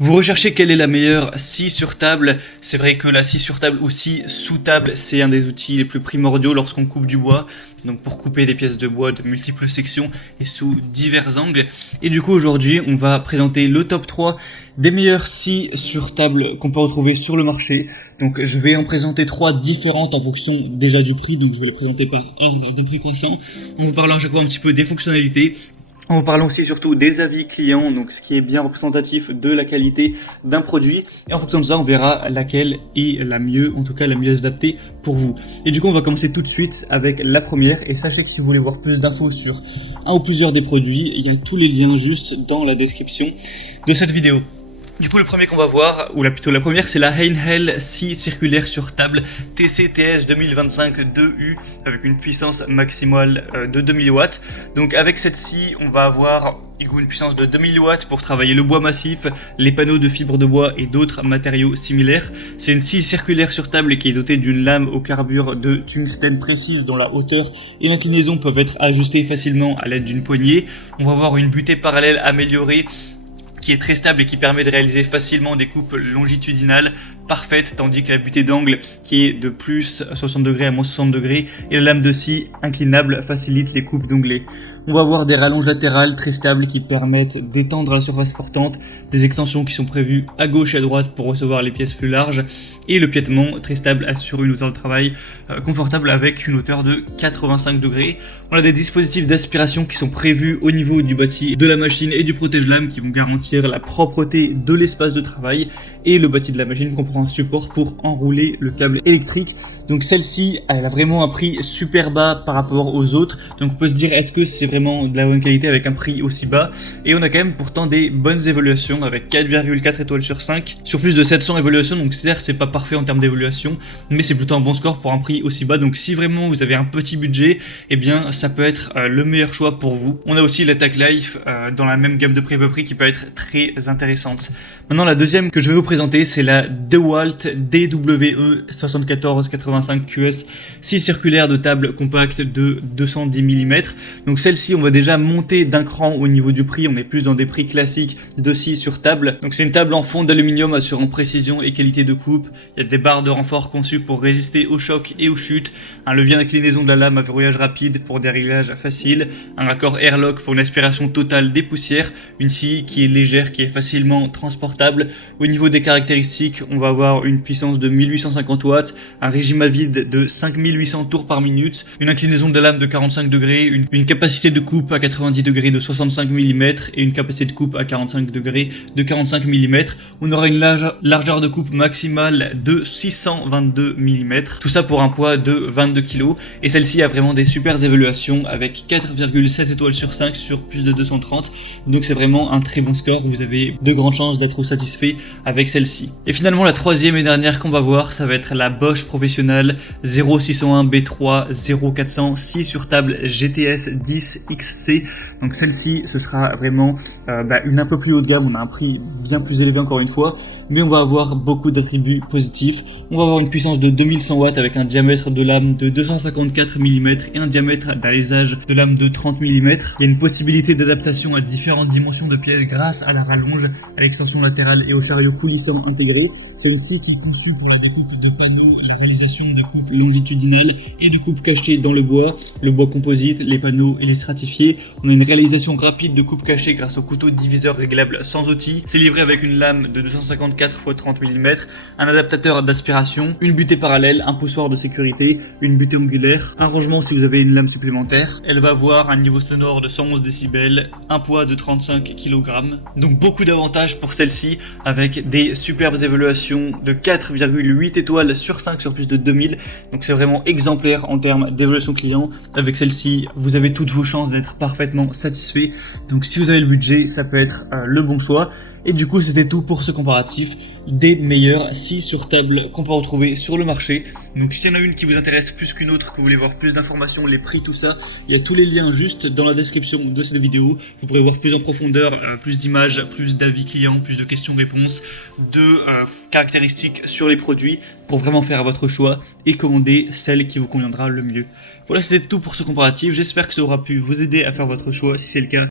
Vous recherchez quelle est la meilleure scie sur table. C'est vrai que la scie sur table ou scie sous table, c'est un des outils les plus primordiaux lorsqu'on coupe du bois. Donc pour couper des pièces de bois de multiples sections et sous divers angles. Et du coup aujourd'hui, on va présenter le top 3 des meilleures scies sur table qu'on peut retrouver sur le marché. Donc je vais en présenter 3 différentes en fonction déjà du prix. Donc je vais les présenter par ordre de prix croissant. En vous parlant à chaque fois un petit peu des fonctionnalités. En vous parlant aussi surtout des avis clients, donc ce qui est bien représentatif de la qualité d'un produit. Et en fonction de ça, on verra laquelle est la mieux, en tout cas la mieux adaptée pour vous. Et du coup, on va commencer tout de suite avec la première. Et sachez que si vous voulez voir plus d'infos sur un ou plusieurs des produits, il y a tous les liens juste dans la description de cette vidéo. Du coup, le premier qu'on va voir, ou plutôt la première, c'est la Heinhell scie circulaire sur table TCTS 2025 2U avec une puissance maximale de 2000 watts. Donc avec cette scie, on va avoir une puissance de 2000 watts pour travailler le bois massif, les panneaux de fibres de bois et d'autres matériaux similaires. C'est une scie circulaire sur table qui est dotée d'une lame au carbure de tungstène précise dont la hauteur et l'inclinaison peuvent être ajustées facilement à l'aide d'une poignée. On va avoir une butée parallèle améliorée qui est très stable et qui permet de réaliser facilement des coupes longitudinales parfaites, tandis que la butée d'angle qui est de plus 60 degrés à moins 60 degrés et la lame de scie inclinable facilite les coupes d'onglets. On va avoir des rallonges latérales très stables qui permettent d'étendre la surface portante, des extensions qui sont prévues à gauche et à droite pour recevoir les pièces plus larges, et le piétement très stable assure une hauteur de travail confortable avec une hauteur de 85 degrés. On a des dispositifs d'aspiration qui sont prévus au niveau du bâti de la machine et du protège-lame qui vont garantir la propreté de l'espace de travail, et le bâti de la machine comprend un support pour enrouler le câble électrique. Donc celle-ci, elle a vraiment un prix super bas par rapport aux autres. Donc on peut se dire, est-ce que c'est vraiment de la bonne qualité avec un prix aussi bas? Et on a quand même pourtant des bonnes évaluations avec 4,4 étoiles sur 5 sur plus de 700 évaluations. Donc certes, c'est pas parfait en termes d'évaluation, mais c'est plutôt un bon score pour un prix aussi bas. Donc si vraiment vous avez un petit budget, eh bien ça peut être le meilleur choix pour vous. On a aussi la Tac Life dans la même gamme de prix à peu prix qui peut être très intéressante. Maintenant, la deuxième que je vais vous présenter, c'est la DeWalt DWE 7485 QS, scie circulaire de table compacte de 210 mm. Donc celle-ci, on va déjà monter d'un cran au niveau du prix. On est plus dans des prix classiques de scie sur table. Donc c'est une table en fond d'aluminium assurant précision et qualité de coupe. Il y a des barres de renfort conçues pour résister aux chocs et aux chutes, un levier d'inclinaison de la lame à verrouillage rapide pour des réglages faciles, un raccord airlock pour une aspiration totale des poussières, une scie qui est légère, qui est facilement transportable. Au niveau des caractéristiques, on va avoir une puissance de 1850 watts, un régime à vide de 5800 tours par minute, une inclinaison de la lame de 45 degrés, une capacité de coupe à 90 degrés de 65 mm et une capacité de coupe à 45 degrés de 45 mm. On aura une largeur de coupe maximale de 622 mm. Tout ça pour un poids de 22 kg. Et celle-ci a vraiment des super évaluations avec 4,7 étoiles sur 5 sur plus de 230. Donc c'est vraiment un très bon score. Vous avez de grandes chances d'être satisfait avec celle-ci. Et finalement, la troisième et dernière qu'on va voir, ça va être la Bosch Professionnal 0601 B3 0400 scie sur table GTS 10 XC. Donc celle-ci, ce sera vraiment une un peu plus haut de gamme. On a un prix bien plus élevé encore une fois, mais on va avoir beaucoup d'attributs positifs. On va avoir une puissance de 2100 watts avec un diamètre de lame de 254 mm et un diamètre d'alésage de lame de 30 mm. Il y a une possibilité d'adaptation à différentes dimensions de pièces grâce à la rallonge, à l'extension latérale et au chariot coulissant intégré. C'est une scie qui est conçue pour la découpe de panneaux, la réalisation des coupes longitudinales et de coupes cachées dans le bois composite, les panneaux et les stratifiés. On a une réalisation rapide de coupe cachée grâce au couteau diviseur réglable sans outil. C'est livré avec une lame de 254 x 30 mm, un adaptateur d'aspiration, une butée parallèle, un poussoir de sécurité, une butée angulaire, un rangement si vous avez une lame supplémentaire. Elle va avoir un niveau sonore de 111 décibels, un poids de 35 kg. Donc beaucoup d'avantages pour celle-ci avec des superbes évaluations de 4,8 étoiles sur 5 sur plus de 2000. Donc c'est vraiment exemplaire en termes d'évaluation client. Avec celle-ci, vous avez toutes vos chances d'être parfaitement satisfait. Donc si vous avez le budget, ça peut être le bon choix. Et du coup, c'était tout pour ce comparatif des meilleures scies sur table qu'on peut retrouver sur le marché. Donc s'il y en a une qui vous intéresse plus qu'une autre, que vous voulez voir plus d'informations, les prix, tout ça, il y a tous les liens juste dans la description de cette vidéo. Vous pourrez voir plus en profondeur, plus d'images, plus d'avis clients, plus de questions-réponses, de caractéristiques sur les produits pour vraiment faire votre choix et commander celle qui vous conviendra le mieux. Voilà, c'était tout pour ce comparatif. J'espère que ça aura pu vous aider à faire votre choix. Si c'est le cas,